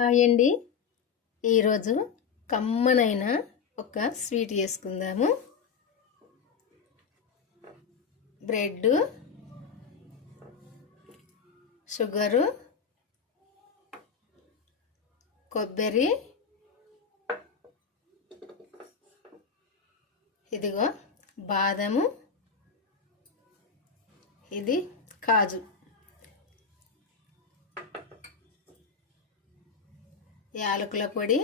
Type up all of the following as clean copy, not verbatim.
Hi అండి. ఈరోజు కమ్మనైన ఒక స్వీట్ చేసుకుందాము. బ్రెడ్, షుగరు, కొబ్బరి, ఇదిగో బాదము, ఇది కాజు, యాలకుల పొడి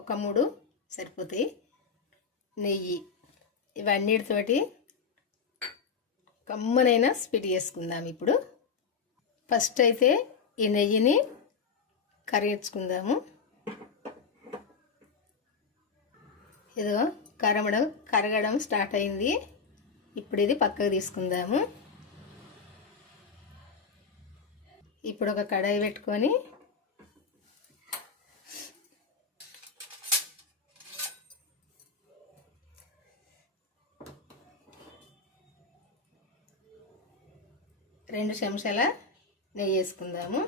ఒక 3 సరిపోతాయి, నెయ్యి, ఇవన్నిటితోటి కమ్మనైన స్వీట్ చేసుకుందాం. ఇప్పుడు ఫస్ట్ అయితే ఈ నెయ్యిని కరిగించుకుందాము. ఇదిగో కరగడం స్టార్ట్ అయింది. ఇప్పుడు ఇది పక్కకు తీసుకుందాము. ఇప్పుడు ఒక కడాయి పెట్టుకొని రెండు చెంచాల నెయ్యి వేసుకుందాము.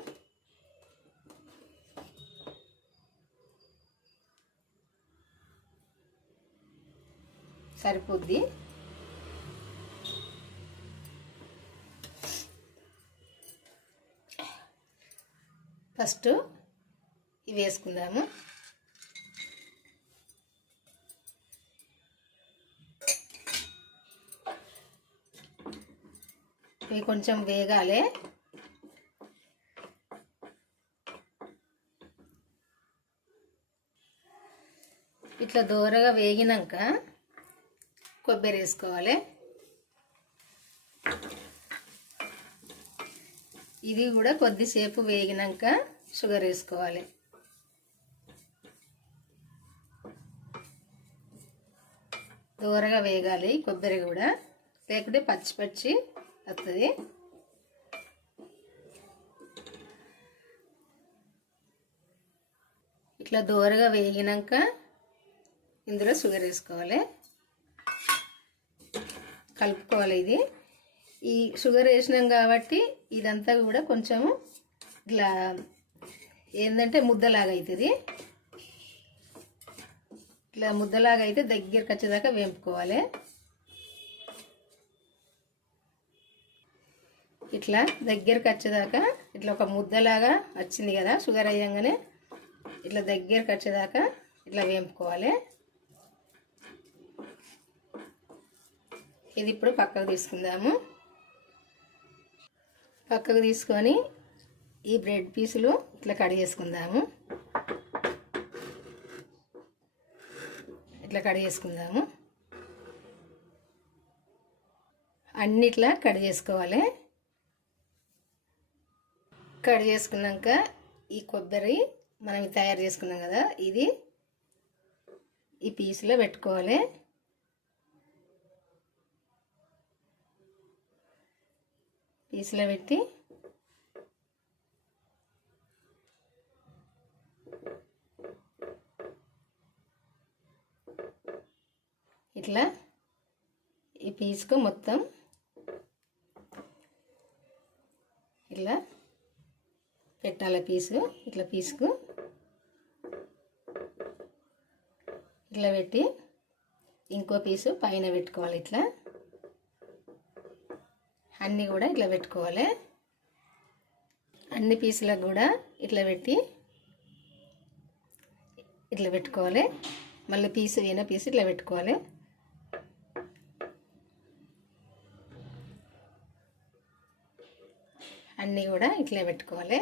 సరిపోద్ది. ఫస్ట్ ఇవి వేసుకుందాము. ఇవి కొంచెం వేగాలి. ఇట్లా దూరగా వేగినాక కొబ్బరి వేసుకోవాలి. ఇది కూడా కొద్దిసేపు వేగినాక షుగర్ వేసుకోవాలి. దూరగా వేగాలి కొబ్బరి కూడా, లేకుంటే పచ్చి పచ్చి వస్తుంది. ఇట్లా దూరగా వేగినాక ఇందులో షుగర్ వేసుకోవాలి, కలుపుకోవాలి. ఇది ఈ షుగర్ వేసినాం కాబట్టి ఇదంతా కూడా కొంచెము ఇట్లా ఏంటంటే ముద్దలాగా అవుతుంది. ఇట్లా ముద్దలాగా అయితే దగ్గరికి వచ్చేదాకా వేపుకోవాలి. ఇట్లా దగ్గరికి వచ్చేదాకా, ఇట్లా ఒక ముద్దలాగా వచ్చింది కదా షుగర్ అయ్యంగానే, ఇట్లా దగ్గరికి వచ్చేదాకా ఇట్లా వేపుకోవాలి. ఇది ఇప్పుడు పక్కకు తీసుకుందాము. పక్కకు తీసుకొని ఈ బ్రెడ్ పీసులు ఇట్లా కడిగేసుకుందాము. ఇట్లా కడిగేసుకుందాము. అన్నిట్లా కడిగేసుకోవాలి. కట్ చేసుకున్నాక ఈ కొబ్బరి మనం తయారు చేసుకున్నాం కదా, ఇది ఈ పీసులో పెట్టుకోవాలి. పీసులో పెట్టి ఇట్లా ఈ పీసుకు మొత్తం ఇట్లా పెట్టాలి. పీసు ఇట్లా పీసుకు ఇట్లా పెట్టి ఇంకో పీసు పైన పెట్టుకోవాలి. ఇట్లా అన్నీ కూడా ఇట్లా పెట్టుకోవాలి. అన్ని పీసులకు కూడా ఇట్లా పెట్టి ఇట్లా పెట్టుకోవాలి. మళ్ళీ పీసు ఇట్లా పెట్టుకోవాలి. అన్నీ కూడా ఇట్లా పెట్టుకోవాలి.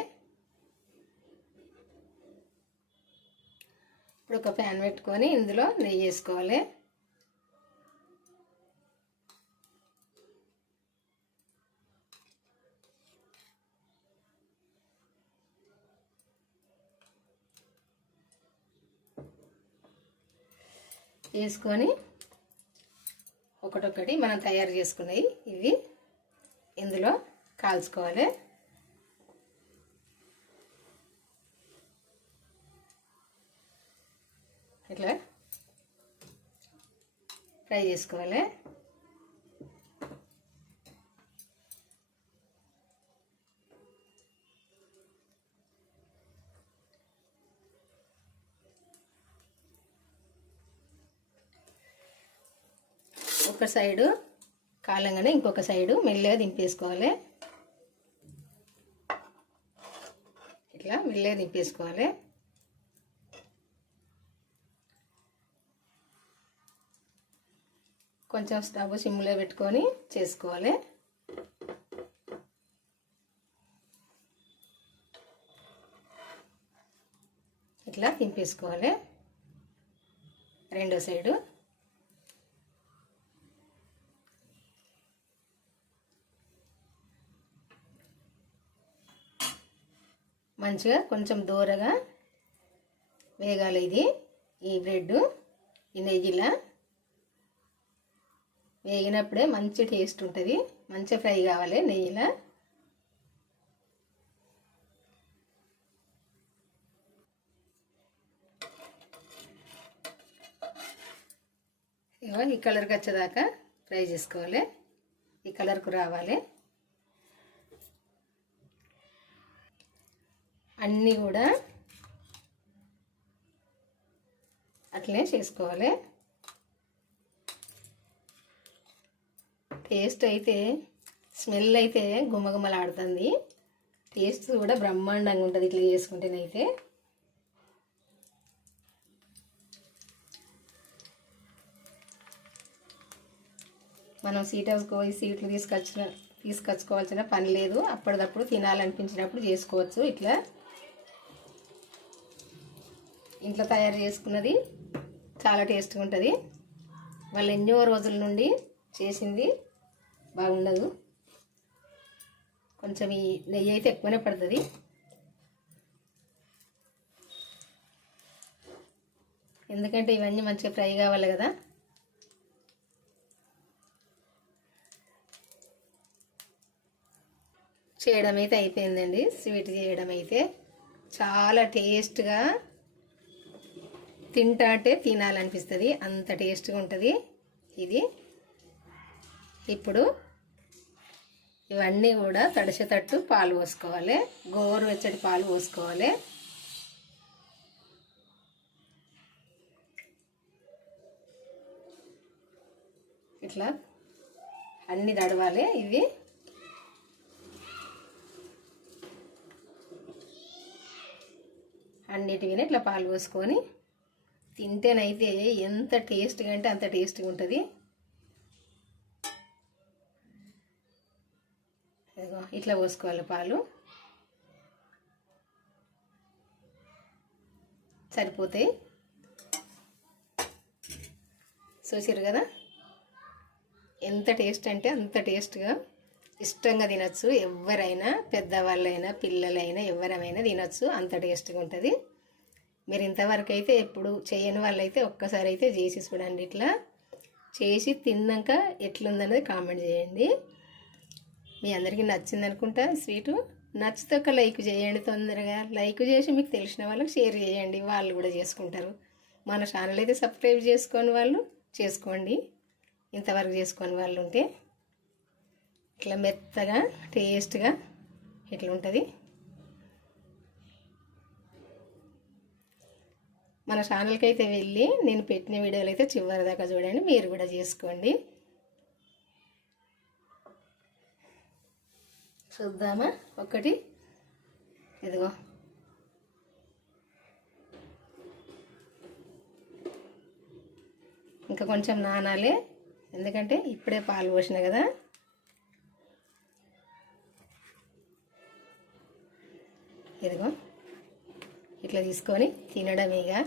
ఇప్పుడు ఒక ప్యాన్ పెట్టుకొని ఇందులో నెయ్యి వేసుకోవాలి. వేసుకొని ఒకటొకటి మనం తయారు చేసుకున్నవి ఇవి ఇందులో కాల్చుకోవాలి. ఇట్లా ఫ్రై చేసుకోవాలి. ఒక సైడు కాలంగానే ఇంకొక సైడు మెల్లగా దింపేసుకోవాలి. ఇట్లా మెల్లగా దింపేసుకోవాలి. కొంచెం స్టవ్ సిమ్లో పెట్టుకొని చేసుకోవాలి. ఇట్లా తింపేసుకోవాలి రెండో సైడు. మంచిగా కొంచెం దూరగా వేగాలి ఇది. ఈ బ్రెడ్ ఈ నెయ్యిలా వేగినప్పుడే మంచి టేస్ట్ ఉంటుంది. మంచిగా ఫ్రై కావాలి నెయ్యిలా. ఈ కలర్కి వచ్చేదాకా ఫ్రై చేసుకోవాలి. ఈ కలర్కు రావాలి. అన్నీ కూడా అట్లనే చేసుకోవాలి. టేస్ట్ అయితే స్మెల్ అయితే గుమగుమలాడుతుంది. టేస్ట్ కూడా బ్రహ్మాండంగా ఉంటుంది ఇట్లా చేసుకుంటేనైతే. మనం స్వీట్ హౌస్కి పోయి స్వీట్లు తీసుకొచ్చుకోవాల్సిన పని లేదు. అప్పటిదప్పుడు తినాలనిపించినప్పుడు చేసుకోవచ్చు. ఇట్లా ఇంట్లో తయారు చేసుకున్నది చాలా టేస్ట్గా ఉంటుంది. వాళ్ళు ఎన్నో రోజుల నుండి చేసింది బాగుండదు. కొంచెం ఈ నెయ్యి అయితే ఎక్కువనే పడుతుంది. ఎందుకంటే ఇవన్నీ మంచిగా ఫ్రై కావాలి కదా. చేయడం అయితే అయిపోయిందండి. స్వీట్ చేయడం అయితే చాలా టేస్ట్గా, తింటే తినాలనిపిస్తుంది, అంత టేస్ట్గా ఉంటుంది ఇది. ఇప్పుడు ఇవన్నీ కూడా తడిసేటట్టు పాలు పోసుకోవాలి. గోరువెచ్చటి పాలు పోసుకోవాలి. ఇట్లా అన్నీ తడవాలి. ఇవి అన్నిటికీ ఇట్లా పాలు పోసుకొని తింటేనైతే ఎంత టేస్ట్గా అంటే అంత టేస్ట్గా ఉంటుంది. ఇట్లా పోసుకోవాలి పాలు. సరిపోతాయి. చూసారు కదా ఎంత టేస్ట్ అంటే అంత టేస్ట్గా ఇష్టంగా తినచ్చు. ఎవరైనా పెద్దవాళ్ళైనా పిల్లలైనా ఎవరైనా తినచ్చు, అంత టేస్ట్గా ఉంటుంది. మీరు ఇంతవరకు అయితే ఎప్పుడు చేయని వాళ్ళైతే ఒక్కసారి అయితే చేసి చూడండి. ఇట్లా చేసి తిన్నాక ఎట్లుందనేది కామెంట్ చేయండి. మీ అందరికీ నచ్చింది అనుకుంటా స్వీటు. నచ్చితే ఒక లైక్ చేయండి. తొందరగా లైక్ చేసి మీకు తెలిసిన వాళ్ళకి షేర్ చేయండి, వాళ్ళు కూడా చేసుకుంటారు. మన ఛానల్ అయితే సబ్స్క్రైబ్ చేసుకొని వాళ్ళు చేసుకోండి. ఇంతవరకు చేసుకొని వాళ్ళు ఉంటే ఇట్లా మెత్తగా టేస్ట్గా ఇట్లా ఉంటుంది. మన ఛానల్కి అయితే వెళ్ళి నేను పెట్టిన వీడియోలు అయితే చివరి దాకా చూడండి, మీరు కూడా చేసుకోండి. చూద్దామా ఒకటి. ఇదిగో ఇంకా కొంచెం నానాలే, ఎందుకంటే ఇప్పుడే పాలు పోసిన కదా. ఇదిగో ఇట్లా తీసుకొని తినడమేగా.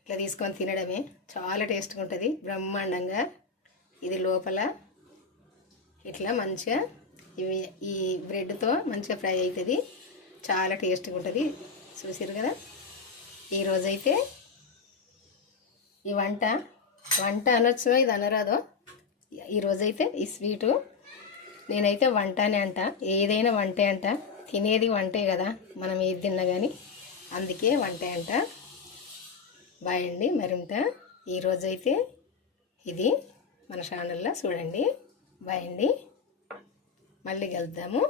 ఇట్లా తీసుకొని తినడమే చాలా టేస్ట్గా ఉంటుంది, బ్రహ్మాండంగా. ఇది లోపల ఇట్లా మంచిగా ఈ బ్రెడ్తో మంచిగా ఫ్రై అవుతుంది, చాలా టేస్ట్గా ఉంటుంది. చూసారు కదా. ఈరోజైతే ఈ వంట అనొచ్చు, ఇది అనరాదో. ఈరోజైతే ఈ స్వీటు నేనైతే వంటనే అంట. ఏదైనా వంటే అంట, తినేది వంటే కదా, మనం ఏది తిన్నా కానీ, అందుకే వంటే అంట. బాయ్ అండి. మరి ఉంటా. ఈరోజైతే ఇది మన ఛానల్లో చూడండి. బాయ్ అండి. మళ్ళీ కలుద్దాము.